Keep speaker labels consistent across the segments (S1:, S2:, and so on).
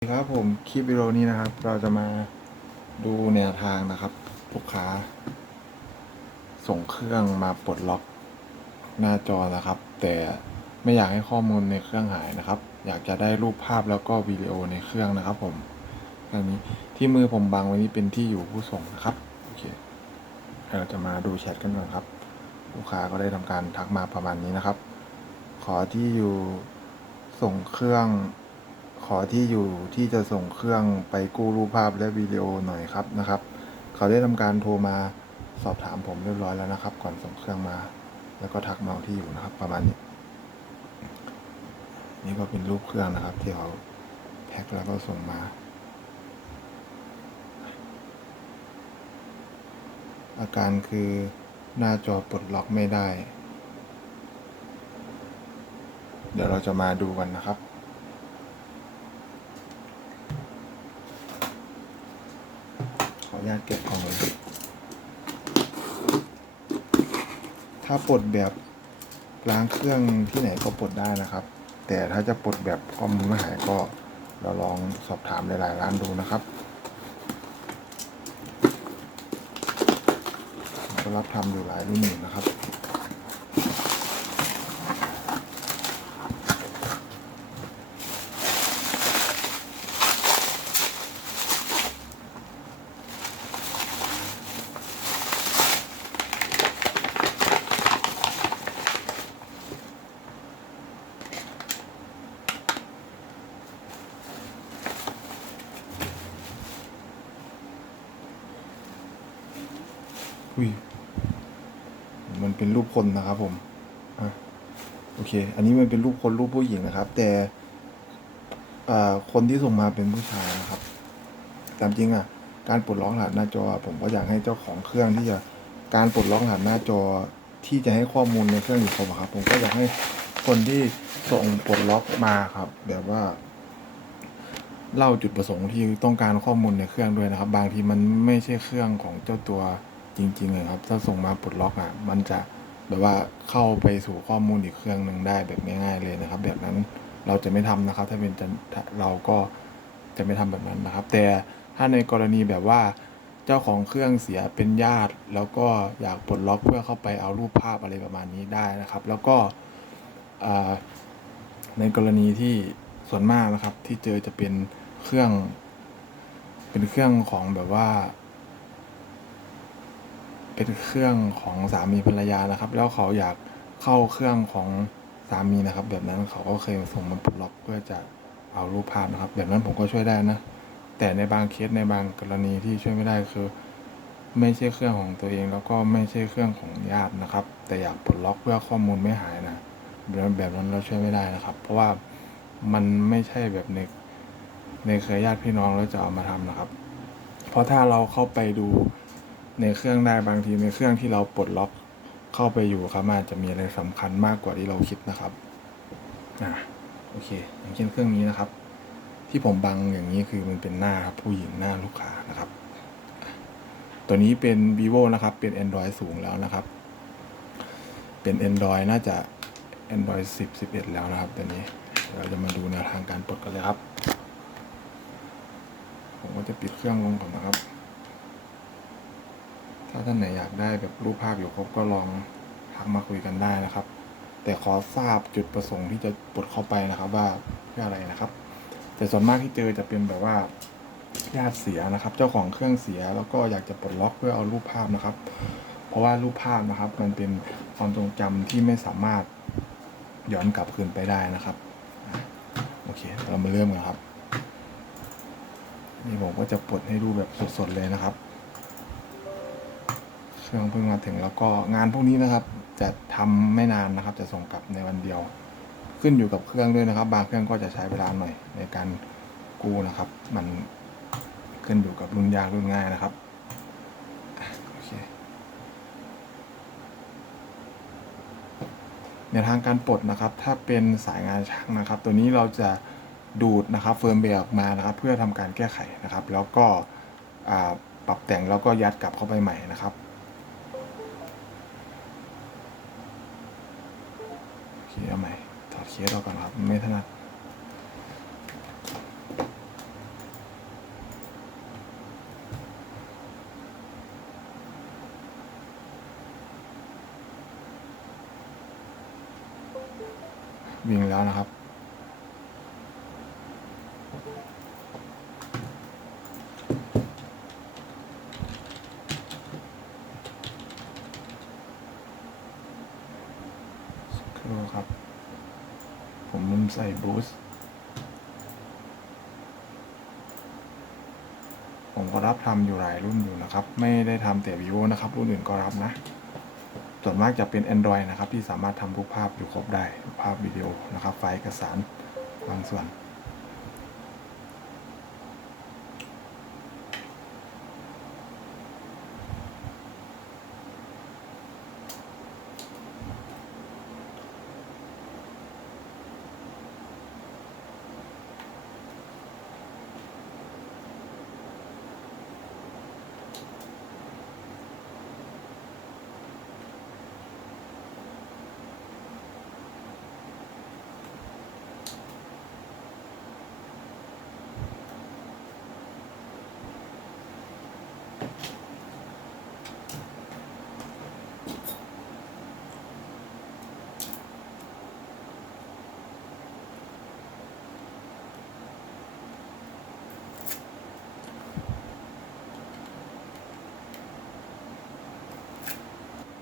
S1: สวัสดีครับผมคลิปวิดีโอนี้นะครับ เราจะมาดูแนวทางนะครับลูกค้า ส่งเครื่องมาปลดล็อกหน้าจอนะครับ แต่ไม่อยากให้ข้อมูลในเครื่องหายนะครับ อยากจะได้รูปภาพแล้วก็วิดีโอในเครื่องนะครับ ผมอันนี้ที่มือผมบังไว้นี้เป็นที่อยู่ผู้ส่งนะครับโอเคเราจะมาดูแชทกันก่อนครับ ลูกค้าก็ได้ทำการทักมาประมาณนี้นะครับ ขอที่อยู่ส่งเครื่อง ขอที่อยู่ที่จะส่งเครื่องไปกู้รูปภาพและวิดีโอหน่อยครับนะครับ เขาได้ทำการโทรมาสอบถามผมเรียบร้อยแล้วนะครับ ก่อนส่งเครื่องมา แล้วก็ทักมาเอาที่อยู่นะครับ ประมาณนี้ นี่ก็เป็นรูปเครื่องนะครับ ที่เขาแพ็คแล้วก็ส่งมาอาการคือหน้าจอปลดล็อกไม่ได้ เดี๋ยวเราจะมาดูกันนะครับ ขออนุ ญาตเก็บของเลยถ้าปลดแบบล้างเครื่องที่ไหนก็ปลดได้นะครับ แต่ถ้าจะปลดแบบข้อมูลไม่หายก็เราลองสอบถามหลายๆร้านดูนะครับก็รับทำอยู่หลายรุ่นอยู่นะครับ คนนะครับผมอโอเค อันนี้มันเป็นรูปคนรูปผู้หญิงนะครับ แต่อคนที่ส่งมาเป็นผู้ชายนะครับตามจริงอะ การปลดล็อกรหัสหน้าจอ ผมก็อยากให้เจ้าของเครื่องที่จะการปลดล็อกรหัสหน้าจอที่จะให้ข้อมูลในเครื่องอยู่ครบครับ ผมก็อยากให้คนที่ส่งปลดล็อกมาครับ แบบว่า เล่าจุดประสงค์ที่ต้องการข้อมูลในเครื่องด้วยนะครับ บางทีมันไม่ใช่เครื่องของเจ้าตัวจริง ๆ เลยครับ ถ้าส่งมาปลดล็อกอะ มันจะ แบบว่าเข้าไปสู่ข้อมูลอีกเครื่องหนึ่งได้แบบง่ายๆเลยนะครับ แบบนั้นเราจะไม่ทำนะครับ ถ้าเป็นจะเราก็จะไม่ทำแบบนั้นนะครับ แต่ถ้าในกรณีแบบว่าเจ้าของเครื่องเสียเป็นญาติ แล้วก็อยากปลดล็อกเพื่อเข้าไปเอารูปภาพอะไรประมาณนี้ได้นะครับ แล้วก็ในกรณีที่ส่วนมากนะครับที่เจอจะเป็นเครื่อง เป็นเครื่องของแบบว่า เป็นเครื่องของสามีภรรยานะครับ แล้วเขาอยากเข้าเครื่องของสามีนะครับ แบบนั้นเขาก็เคยส่งมาปลดล็อกเพื่อจะเอารูปภาพนะครับ แบบนั้นผมก็ช่วยได้นะ แต่ในบางเคสในบางกรณีที่ช่วยไม่ได้คือ ไม่ใช่เครื่องของตัวเองแล้วก็ไม่ใช่เครื่องของญาตินะครับ แต่อยากปลดล็อกเพื่อข้อมูลไม่หายนะแบบแบบนั้นเราช่วยไม่ได้นะครับ เพราะว่ามันไม่ใช่แบบในในเครือญาติพี่น้องแล้วจะเอามาทำนะครับ เพราะถ้าเราเข้าไปดู ในเครื่องได้บางทีในเครื่องที่เราปลดล็อกเข้าไปอยู่ครับมันอาจจะมีอะไรสำคัญมากกว่าที่เราคิดนะครับอ่าโอเค อย่างเช่นเครื่องนี้นะครับ ที่ผมบังอย่างนี้คือมันเป็นหน้าครับผู้หญิงหน้าลูกค้านะครับ ตัวนี้เป็น vivo นะครับ เป็น Android สูงแล้วนะครับ เป็น Android น่าจะ Android 10 11 แล้วนะครับตัวนี้เราจะมาดูแนวทางการปลดกันเลยครับ ผมก็จะปิดเครื่องลงก่อนนะครับาท่านไหนอยากได้แบบรูปภาพอยู่ครบก็ลองทักมาคุยกันได้นะครับ แต่ขอทราบจุดประสงค์ที่จะปลดเข้าไปนะครับว่าเพื่ออะไรนะครับ แต่ส่วนมากที่เจอจะเป็นแบบว่าญาติเสียนะครับ เจ้าของเครื่องเสียแล้วก็อยากจะปลดล็อกเพื่อเอารูปภาพนะครับ เพราะว่ารูปภาพนะครับ มันเป็นความทรงจำที่ไม่สามารถย้อนกลับคืนไปได้นะครับโอเค เรามาเริ่มกันครับ นี่ผมก็จะปลดให้ดูแบบสดๆเลยนะครับ เครื่องเพิ่งมาถึงแล้วก็งานพวกนี้นะครับ จะทำไม่นานนะครับ จะส่งกลับในวันเดียว ขึ้นอยู่กับเครื่องด้วยนะครับ บางเครื่องก็จะใช้เวลาหน่อยในการกู้นะครับ มันขึ้นอยู่กับรุ่นยากรุ่นง่ายนะครับในทางการปลดนะครับ ถ้าเป็นสายงานช่างนะครับ ตัวนี้เราจะดูดนะครับเฟิร์มเบรออกมานะครับ เพื่อทำการแก้ไขนะครับ แล้วก็ปรับแต่งแล้วก็ยัดกลับเข้าไปใหม่นะครับ สเราก่อนครับไม่ถนัดวิ่งแล้วนะครับสกครู่ครับ ผมลืมใส่บูสต์ผมก็รับทำอยู่หลายรุ่นอยู่นะครับ ไม่ได้ทำแต่ vivo นะครับ รุ่นอื่นก็รับนะ ส่วนมากจะเป็น Android นะครับ ที่สามารถทำรูปภาพอยู่ครบได้ ภาพวิดีโอนะครับ ไฟล์เอกสารบางส่วน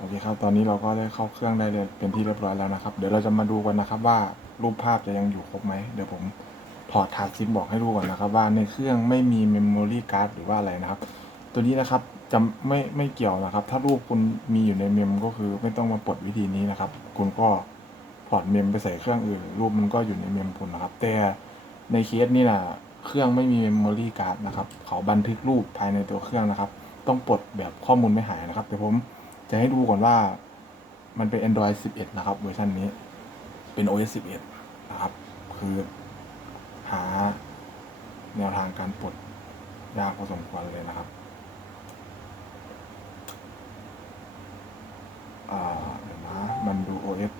S1: โอเคครับ ตอนนี้เราก็ได้เข้าเครื่องได้เลยเป็นที่เรียบร้อยแล้วนะครับ เดี๋ยวเราจะมาดูกันนะครับว่ารูปภาพจะยังอยู่ครบไหม เดี๋ยวผมถอดถาดซิปบอกให้ดูก่อนนะครับ ว่าในเครื่องไม่มีเมมโมรี่การ์ดหรือว่าอะไรนะครับ ตัวนี้นะครับจะไม่ไม่เกี่ยวนะครับ ถ้ารูปคุณมีอยู่ในเมมก็คือไม่ต้องมาปลดวิธีนี้นะครับ คุณก็ถอดเมมไปใส่เครื่องอื่น รูปมันก็อยู่ในเมมคุณนะครับ แต่ในเคสนี้นะเครื่องไม่มีเมมโมรี่การ์ดนะครับเขาบันทึกรูปภายในตัวเครื่องนะครับ ต้องปลดแบบข้อมูลไม่หายนะครับเดี๋ยวผม จะให้ดูก่อนว่ามันเป็น Android 11 นะครับ เวอร์ชันนี้ เป็น OS 11 นะครับ คือหาแนวทางการปลดยากพอสมควรเลยนะครับอ่าเดี๋ยวนะ มันดู OS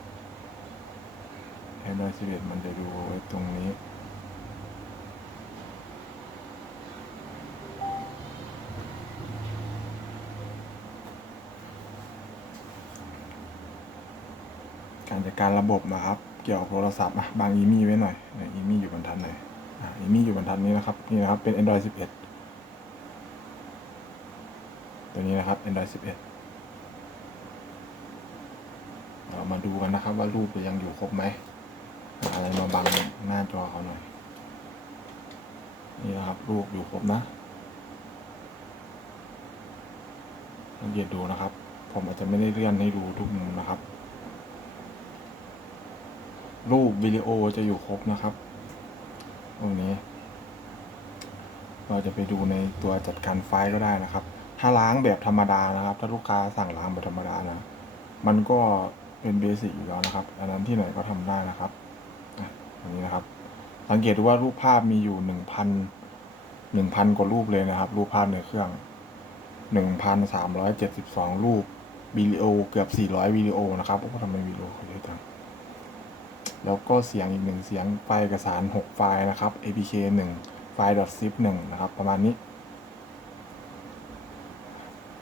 S1: Android 11 มันจะดู OS ตรงนี้ การระบบนะครับ เกี่ยวกับโทรศัพท์อะบางอีมี่ไว้หน่อยอีมี่อยู่บรรทัดไหนอะอีมี่อยู่บรรทัดนี้นะครับนี่นะครับเป็น Android 11 ตัวนี้นะครับ Android 11เรามาดูกันนะครับว่ารูปยังอยู่ครบไหมอะไรมาบังหน้าจอเขาหน่อย นี่นะครับรูปอยู่ครบนะสังเกตดูนะครับ ผมอาจจะไม่ได้เลื่อนให้ดูทุกมุมนะครับ รูปวิดีโอจะอยู่ครบนะครับ ตรงนี้ เราจะไปดูในตัวจัดการไฟล์ก็ได้นะครับ ถ้าล้างแบบธรรมดานะครับ ถ้าลูกค้าสั่งล้างแบบธรรมดานะ มันก็เป็นเบสิกอยู่แล้วนะครับ อันนั้นที่ไหนก็ทำได้นะครับอันนี้นะครับ สังเกตดูว่ารูปภาพมีอยู่หนึ่งพันหนึ่งพันกว่ารูปเลยนะครับ รูปภาพในเครื่องหนึ่งพันสามร้อยเจ็ดสิบสองรูปวิดีโอเกือบสี่ร้อยวิดีโอนะครับโอ้ทำไมวิดีโอเขาเยอะจัง แล้วก็เสียงอีกหนึ่งเสียงไฟล์เอกสาร 6 ไฟล์นะครับ apk 1 ไฟล์ .zip 1นะครับ ประมาณนี้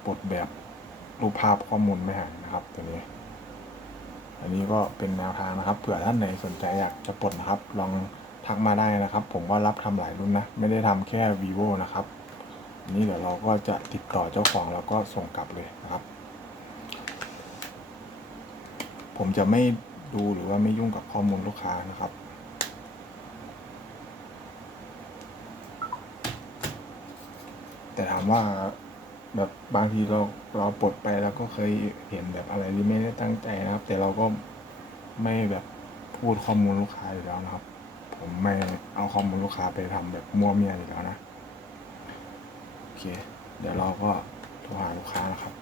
S1: ปลดแบบรูปภาพข้อมูลไม่หายนะครับตัวนี้ อันนี้ก็เป็นแนวทางนะครับเผื่อท่านไหนสนใจอยากจะปลดนะครับ ลองทักมาได้นะครับ ผมก็รับทำหลายรุ่นนะ ไม่ได้ทำแค่ vivo นะครับอันนี้เดี๋ยวเราก็จะติดต่อเจ้าของแล้วก็ส่งกลับเลยนะครับ ผมจะไม่ ดูหรือว่าไม่ยุ่งกับข้อมูลลูกค้านะครับ แต่ถามว่าแบบบางทีเราเราปลดไปแล้วก็เคยเห็นแบบอะไรที่ไม่ได้ตั้งใจนะครับ แต่เราก็ไม่แบบพูดข้อมูลลูกค้าอยู่แล้วนะครับ ผมไม่เอาข้อมูลลูกค้าไปทำแบบมั่วเมียอยู่แล้วนะโอเค เดี๋ยวเราก็โทรหาลูกค้านะครับ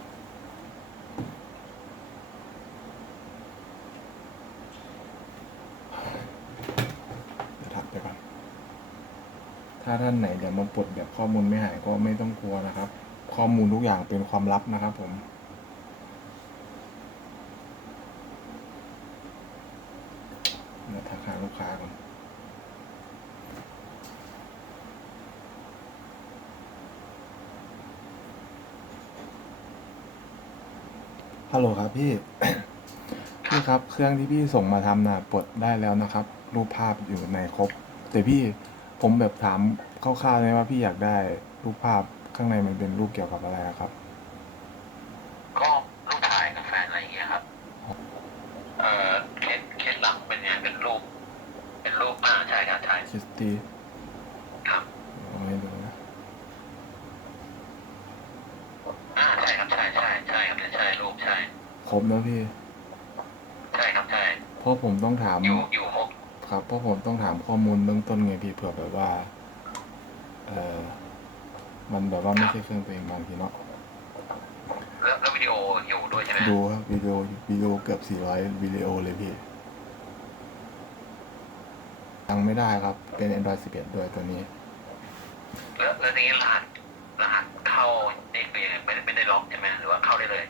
S1: เดี๋ยวทักไปก่อน ถ้าท่านไหนเดี๋ยวมาปลดแบบข้อมูลไม่หายก็ไม่ต้องกลัวนะครับ ข้อมูลทุกอย่างเป็นความลับนะครับผมเดี๋ยวทักหาลูกค้าก่อนฮัลโหลครับพี่พี่ครับ เครื่องที่พี่ส่งมาทำน่ะปลดได้แล้วนะครับ รูปภาพอยู่ในครบ แต่พี่ ผมแบบถามคร่าวๆเลยว่าพี่อยากได้รูปภาพข้างในมันเป็นรูปเกี่ยวกับอะไรอะครับ
S2: ก็รูปถ่ายกับแฟนอะไรอย่างเงี้ยครับ เอ่อเคสเคสหลังเป็นไงเป็นรูป เป็นรูปอ่าใช่ครับใช่
S1: คิสตี้
S2: ครับ
S1: เอาให้ดูนะ
S2: อ่าใช่ครับใช่ใช่ใช่ครับใช่รูปใช่
S1: ครบแล้วพี่
S2: ใช่ครับใช่
S1: เพราะผมต้องถาม
S2: อยู่อยู่ ครบ
S1: ครับ เพราะผมต้องถามข้อมูลเบื้องต้นไงพี่เผื่อแบบว่า เออมันแบบว่าไม่ใช่เครื่องตัวเองบางทีเนาะ
S2: แล้วแล้ววิดีโออยู่ด้วยใช่ไหม
S1: ดูครับวิดีโอวิดีโอเกือบ400วิดีโอเลยพี่ยังไม่ได้ครับ เป็น Android 11 ด้วยตัวนี้
S2: แล้วแล้วทีนี้รหัสรหัสเข้านี่คือยังไงไม่ได้ไม่ได้ล็อกใช่ไหมหรือว่าเข้าได้เลย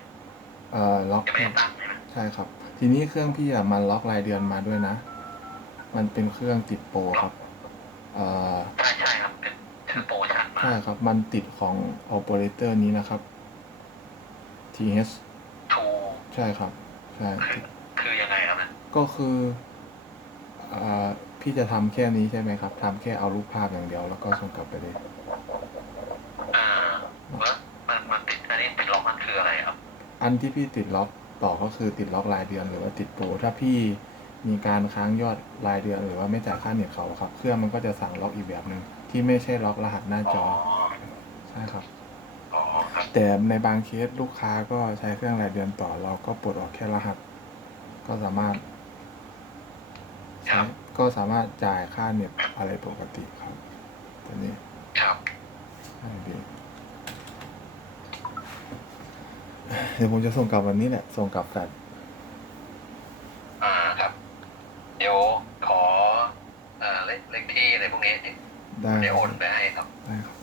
S1: เอ่อล็อก
S2: ยังไม่ได้ตั้งใช่ไหม
S1: ใช่ครับ ทีนี้เครื่องพี่อะมันล็อกรายเดือนมาด้วยนะ มันเป็นเครื่องติดโปรครับเอ่อ
S2: ใช่ใช่ครับเป็นถือโปรโมชั่นมา
S1: ใช่ครับ มันติดของ operator นี้นะครับ TH
S2: ทู
S1: ใช่ครับ ใช่
S2: คือคือยังไงครับนะ
S1: ก็คืออ่าพี่จะทำแค่นี้ใช่ไหมครับทำแค่เอารูปภาพอย่างเดียว แล้วก็ส่งกลับไปเลย
S2: อ่าแล้วมันมันติดอันนี้ติดล็อกมันคืออะไรครับ
S1: อันที่พี่ติดล็อกต่อก็คือติดล็อกรายเดือนหรือว่าติดโปรถ้าพี่ มีการค้างยอดรายเดือนหรือว่าไม่จ่ายค่าเน็ตเขาครับ เครื่องมันก็จะสั่งล็อกอีกแบบหนึ่งที่ไม่ใช่ล็อกรหัสหน้าจ
S2: อ๋
S1: อ
S2: อ
S1: ใช่ครับ
S2: อ๋อครับ
S1: แต่ในบางเคสลูกค้าก็ใช้เครื่องรายเดือนต่อ เราก็ปลดออกแค่รหัส ก็สามารถ
S2: ค
S1: ใช้
S2: รับ
S1: ก็สามารถจ่ายค่าเน็ตอะไรปกติครับตัวนี้
S2: ครับ
S1: ใช่พี่เดี๋ยวผมจะส่งกลับวันนี้แหละ ส่งกลับแฟล
S2: เดี๋ยวขอเอ่อเลขเลขที่อะไรพวกนี้
S1: ได้
S2: เดี๋ยว
S1: ค
S2: โอ
S1: รับ
S2: นไปให้